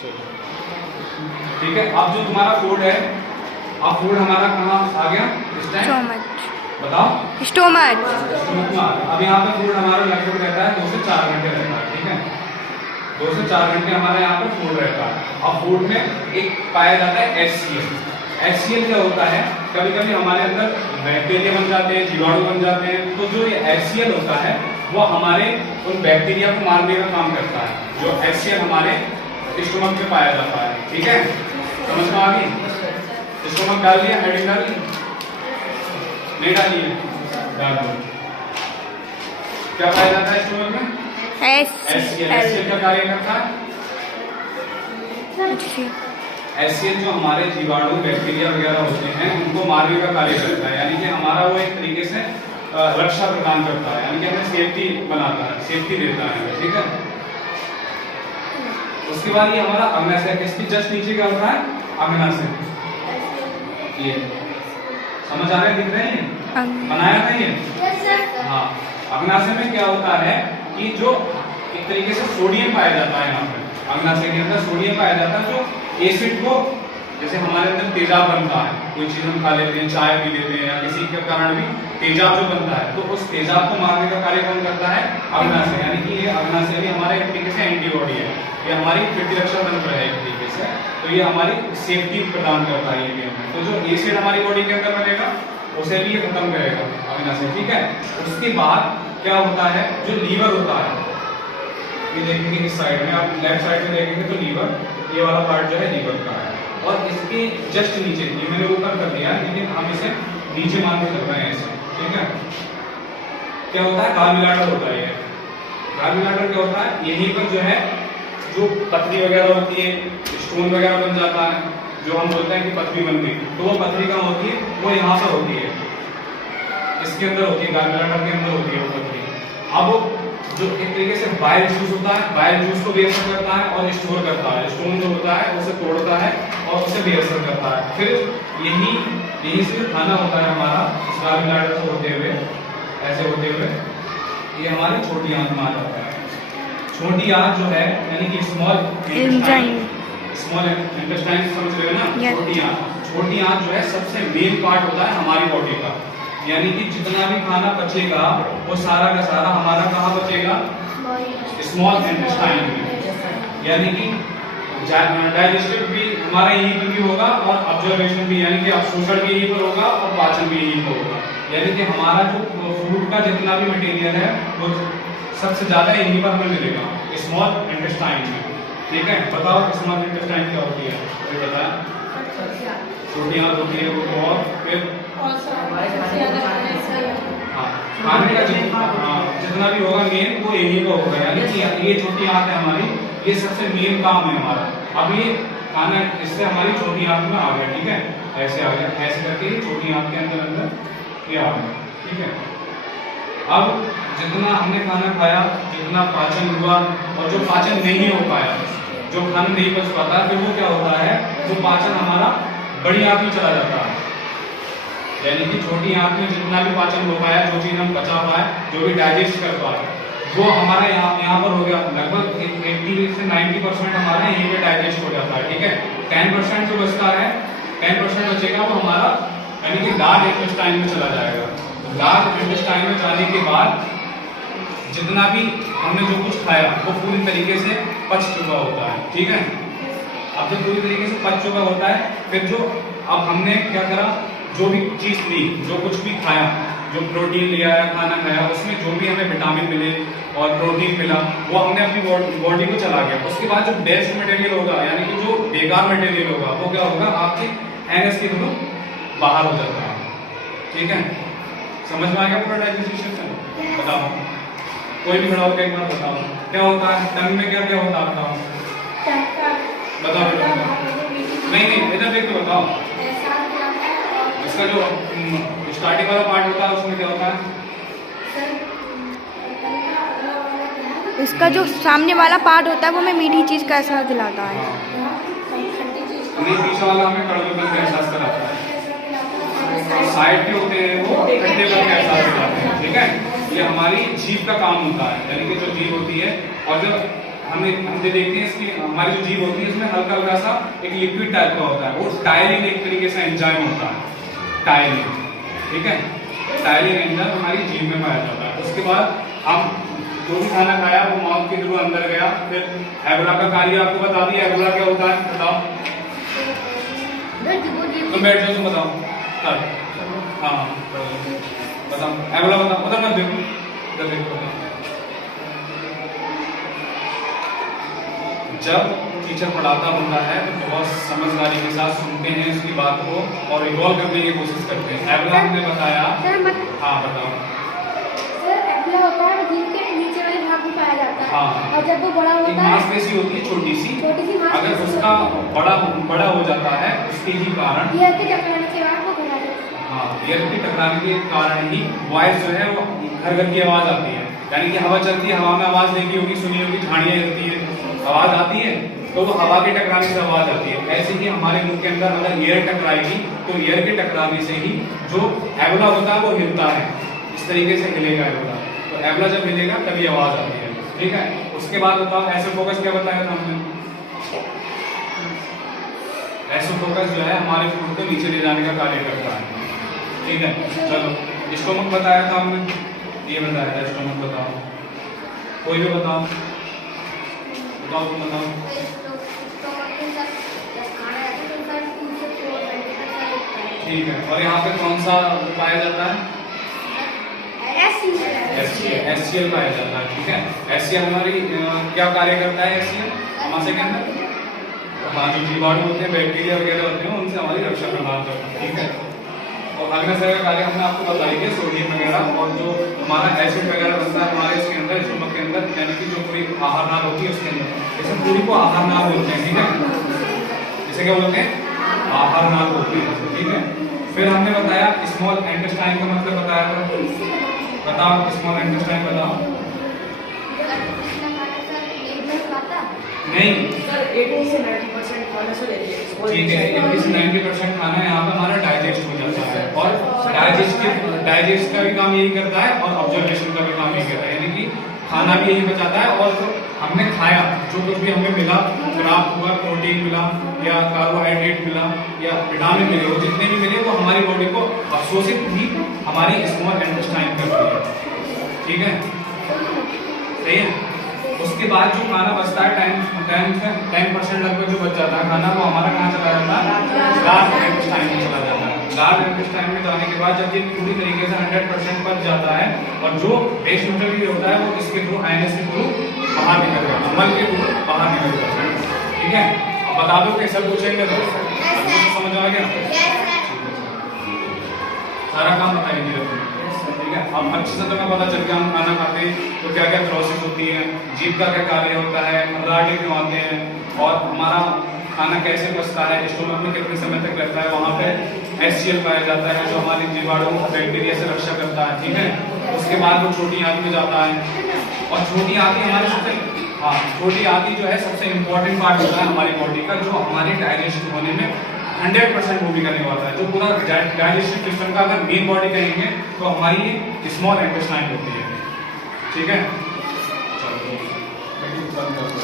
ठीक है। अब जो तुम्हारा फूड है, अब फूड हमारा कहाँ आ गया इस टाइम? बताओ। स्टोमच। स्टोमच में आ गया। अब यहाँ पे फूड हमारा लगभग रहता है 2 से 4 घंटे रहता है। ठीक है, 2 से 4 घंटे हमारा यहाँ पे फूड रहता है। अब फूड में एक पाया जाता है HCl। HCl क्या होता है, कभी कभी हमारे अंदर बैक्टीरिया बन जाते हैं, जीवाणु बन जाते हैं, तो जो ये HCl होता है वो हमारे उन बैक्टीरिया को मारने का काम करता है। जो HCl हमारे स्टोमक में पाया जाता है। ठीक है, समझ में आ गई? स्टोमक डाल दिया, हेडिंग डाल दी, नहीं डाली है? डाल दो। क्या पाया जाता है स्टोमक में? HCl क्या कार्य करता है? HCl जो हमारे जीवाणु बैक्टीरिया वगैरह होते हैं उनको मारने का कार्य करता है, यानी कि हमारा वो एक तरीके से रक्षा प्रदान करता है, यानी कि हमें सेफ्टी बनाता है, सेफ्टी देता है। ठीक है, उसके बाद ये हमारा अग्नाशय, इसकी जस्ट नीचे क्या होता है? अग्नाशय। ये समझ आ रहे, दिख रहे हैं? बनाया था ये? हाँ। अग्नाशय में क्या होता है कि जो एक तरीके से सोडियम पाया जाता है, यहाँ पे अग्नाशय के अंदर सोडियम पाया जाता है, जो एसिड को, जैसे हमारे अंदर तेजाब बनता है, कोई चीज हम खा लेते हैं, चाय पी लेते हैं या किसी के कारण भी तेजाब जो बनता है, तो उस तेजाब को मारने का कार्य कौन करता है? अग्नाशय। यानी कि ये अग्नाशय भी हमारे एक तरीके से एंटीबॉडी है, ये हमारी प्रतिरक्षा तंत्र है एक तरीके से, तो ये हमारी सेफ्टी प्रदान करता है ये भी हमें। तो जो एसिड हमारी बॉडी के अंदर बनेगा उसे भी ये खत्म करेगा अग्नाशय। ठीक है, उसके बाद क्या होता है, जो लीवर होता है, ये देखेंगे इस साइड में, आप लेफ्ट साइड में देखेंगे तो लीवर, ये वाला पार्ट जो है लीवर का है, और इसके जस्ट नीचे, ये मैंने ऊपर कर दिया लेकिन हम इसे नीचे मान के चल रहे हैं ऐसे। ठीक है, क्या होता है? गॉल ब्लैडर होता है। ये गॉल ब्लैडर क्या होता है, यहीं पर जो है जो पथरी वगैरह होती है, स्टोन वगैरह बन जाता है, जो हम बोलते हैं कि पथरी बन गई, तो वो पथरी कहाँ होती है? वो यहाँ पर होती है, इसके अंदर होती है, गॉल ब्लैडर के अंदर होती है वो पथरी। अब जो एक तरीके से बाइल जूस होता है, बाइल जूस को भी असर करता है और स्टोर करता है, स्टोन जो होता है उसे तोड़ता है और उसे भी असर करता है। फिर यही से खाना होता है हमारा, इस गॉल ब्लैडर से होते हुए, ऐसे होते हुए ये हमारी छोटी आंत में आ जाता है। छोटी आंत जो है यानी कि स्मॉल इंटेस्टाइन समझ रहे हो ना? छोटी आंत जो है सबसे मेन पार्ट होता है हमारी बॉडी का, यानी कि जितना भी खाना बचेगा वो सारा का सारा हमारा कहाँ बचेगा? स्मॉल इंटेस्टाइन में, यानी कि डाइजेस्टिव भी हमारा यहीं पर भी होगा और ऑब्जर्वेशन भी, यानी कि अवशोषण भी यहीं पर होगा और पाचन भी यहीं पर होगा, यानी कि हमारा जो फूड का जितना भी मटेरियल है वो सबसे ज्यादा यहीं पर हमें मिलेगा, स्मॉल इंटेस्टाइन में। ठीक है, बताओ स्मॉल इंटेस्टाइन क्या होती है? ये बताया, छोटी आंत होती है वो, और फिर खाने का जितना भी होगा मेन वो यही का होगा, यानी कि ये छोटी आंत है हमारी, ये सबसे मेन काम है हमारा। अब ये खाना इससे हमारी छोटी आंत में आ गया। ठीक है, ऐसे आ गया, ऐसे करके छोटी आंत के अंदर ये आ गया। ठीक है, अब जितना हमने खाना खाया, जितना पाचन हुआ, और जो पाचन नहीं हो पाया, जो खाना नहीं पच पाता, फिर वो क्या होता है, वो पाचन हमारा बड़ी आंत में चला जाता है, यानी कि छोटी आंत में जितना भी पाचन हो पाया, जो चीज हम पचा पाए, जो भी डाइजेस्ट कर पाए, वो हमारा यहाँ पर हो गया। लगभग 80 से 90% हमारा यहीं पे डाइजेस्ट हो जाता है। ठीक है, 10% जो बचता है, 10% बचेगा वो हमारा यानी कि लार्ज इंटेस्टाइन में चला जाएगा। लार्ज इंटेस्टाइन में जाने के बाद जितना भी हमने जो कुछ खाया वो पूरी तरीके से पच चुका होता है। ठीक है, अब जब पूरी तरीके से पच चुका होता है, फिर जो अब हमने क्या करा, जो भी चीज ली, जो कुछ भी खाया, जो प्रोटीन लिया है, खाना खाया, उसमें जो भी हमें विटामिन मिले और प्रोटीन मिला, वो हमने अपनी बॉडी को चला गया। उसके बाद जो बेस्ट मटेरियल होगा, यानी कि जो बेकार मटेरियल होगा, वो क्या होगा, आपके एनएस के थ्रू बाहर हो जाता है। ठीक है, समझ में आ गया पूरा डाइजेशन सिस्टम? बताओ, कोई भी खड़ा होकर एक बार बताओ क्या होता है टंग में, क्या क्या होता है बताओ, बताओ। नहीं, इधर देख के बताओ। इसका जो स्टार्टिंग वाला पार्ट होता है उसमें क्या होता है? इसका जो सामने वाला पार्ट होता है वो हमें मीठी चीज का एहसास दिलाता है। पीछे वाला हमें कड़वेपन का एहसास कराता है, साइड के होते हैं वो खट्टेपन का एहसास दिलाते हैं। ठीक है, ये हमारी जीभ का काम होता है, यानी कि जो जीभ होती है, और जो हम देखते हैं इसकी हमारी जो जीभ होती है इसमें हल्का हल्का सा एक लिक्विड टाइप का होता है, वो टायरिन एक तरीके से एंजाइम होता है, टायरिन। ठीक है, टायरिन एंजाइम हमारी जीभ में पाया जाता है। उसके बाद हम जो भी खाना खाया वो माउथ के थ्रू अंदर गया, फिर एबोला का कार्य आपको बता दिया। एबोला क्या होता है बताओ, तुम बैठ जाओ, तुम बताओ। हाँ बताओ, एबोला बताओ, उधर मत देखो, इधर देखो। जब टीचर पढ़ाता होता है तो बहुत समझदारी के साथ सुनते हैं उसकी बात को और रिकॉल करने की कोशिश करते हैं। एबोला हमने बताया, हाँ बताओ। सर एबोला होता है जीभ के नीचे वाले भाग में पाया जाता है। हाँ। और जब वो बड़ा होता है, मांसपेशी होती है छोटी सी अगर उसका बड़ा हो जाता है उसके ही कारण, ईयर के टकराने के बाद वो घबरा जाता है। हाँ, ईयर के टकराने के कारण ही वॉइस जो है वो घर घर की आवाज आती है, यानी कि हवा चलती है, हवा में आवाज देखी होगी, सुनी होगी, झाड़ियाँ हिलती है, आवाज आती है, तो वो हवा के टकराने से आवाज आती है। ऐसे ही हमारे मुंह के अंदर अगर एयर टकराएगी तो एयर के टकराने से ही जो एबोला होता है वो हिलता है, इस तरीके से हिलेगा एबोला। तो एबोला जब हिलेगा तभी आवाज आती है। ठीक है, उसके बाद बताओ ऐसे फोकस क्या बताया था हमने? ऐसे फोकस जो है हमारे फूड को नीचे ले जाने का कार्य करता है। ठीक है, चलो स्टोमक बताया था हमने, ये बताया था स्टोमक। बताओ कोई भी बताओ, बताओ तुम बताओ। ठीक है, और यहाँ पे कौन सा पाया जाता है? HCl पाया जाता है। ठीक है, HCl हमारी क्या कार्य करता है? HCl हमारे के अंदर हाँ जो जीवाणु होते हैं, बैक्टीरिया वगैरह होते हैं, उनसे हमारी रक्षा प्रदान करता है। ठीक है, और अगला सारे का कार्य हमने आपको बताई है, सोडियम वगैरह, और जो हमारा एसिड वगैरह बनता है हमारे इसके अंदर स्टोमक के अंदर, यानी कि जो पूरी आहार नाल होती है उसके अंदर, जैसे पूरी को आहार नाल बोलते हैं। ठीक है, इसे क्या बोलते हैं? आहार नाल बोलते हैं। ठीक है, फिर हमने बताया स्मॉल इंटेस्टाइन का मतलब बताया था, बताओ स्मॉल इंटेस्टाइन बताओ। नहीं सर 80 से 90% खाना सर ठीक है, 80 से 90% खाना यहाँ पे हमारा डाइजेस्ट हो जाता है, और डाइजेस्ट का भी काम यही करता है और ऑब्जर्वेशन का भी काम यही करता है, यानी कि खाना भी यही बचाता है। और जो हमने खाया, जो कुछ भी हमें मिला, प्राप्त हुआ, प्रोटीन मिला या कार्बोहाइड्रेट मिला या विटामिन मिले, वो जितने भी मिले वो हमारी बॉडी को अवशोषित भी हमारी स्मॉल इंटेस्टाइन करती है। ठीक है, सही है। उसके बाद जो खाना बचता है 10% लगभग जो बच जाता है खाना, वो हमारा कहाँ चला जाता है? लार्ज इंटेस्टाइन में चला जाता है। लार्ज इंटेस्टाइन में जाने के बाद जब ये पूरी तरीके से 100% बच जाता है, और जो वेस्ट मटेरियल होता है वो इसके थ्रू आयनिस के थ्रू बाहर निकल जाता है, मल के थ्रू बाहर निकल जाता है। ठीक है, अब बता दो कैसे पूछेंगे तो समझ आ गया? सारा काम बताइए धीरे। ठीक है, अब अच्छे से तुम्हें पता चल गया हम खाना खाते हैं तो क्या क्या प्रोसेस होती है, जीभ का क्या कार्य होता है, अंदाजे क्यों आते हैं, और हमारा खाना कैसे पचता है, स्टोमक में कितने समय तक रहता है, वहाँ पे HCl पाया जाता है जो हमारी जीवाणु बैक्टीरिया से रक्षा करता है। ठीक है, उसके बाद वो छोटी आंत में जाता है, और छोटी आंत हमारे सबसे छोटी आंत जो है सबसे इम्पोर्टेंट पार्ट होता है हमारी बॉडी का, जो हमारे डाइजेस्ट होने में 100% भूमिका निभाता है। जो पूरा डाइजेस्टिव सिस्टम का अगर मेन बॉडी कहेंगे तो हमारी स्मॉल इंटेस्टाइन होती है। ठीक है, चलो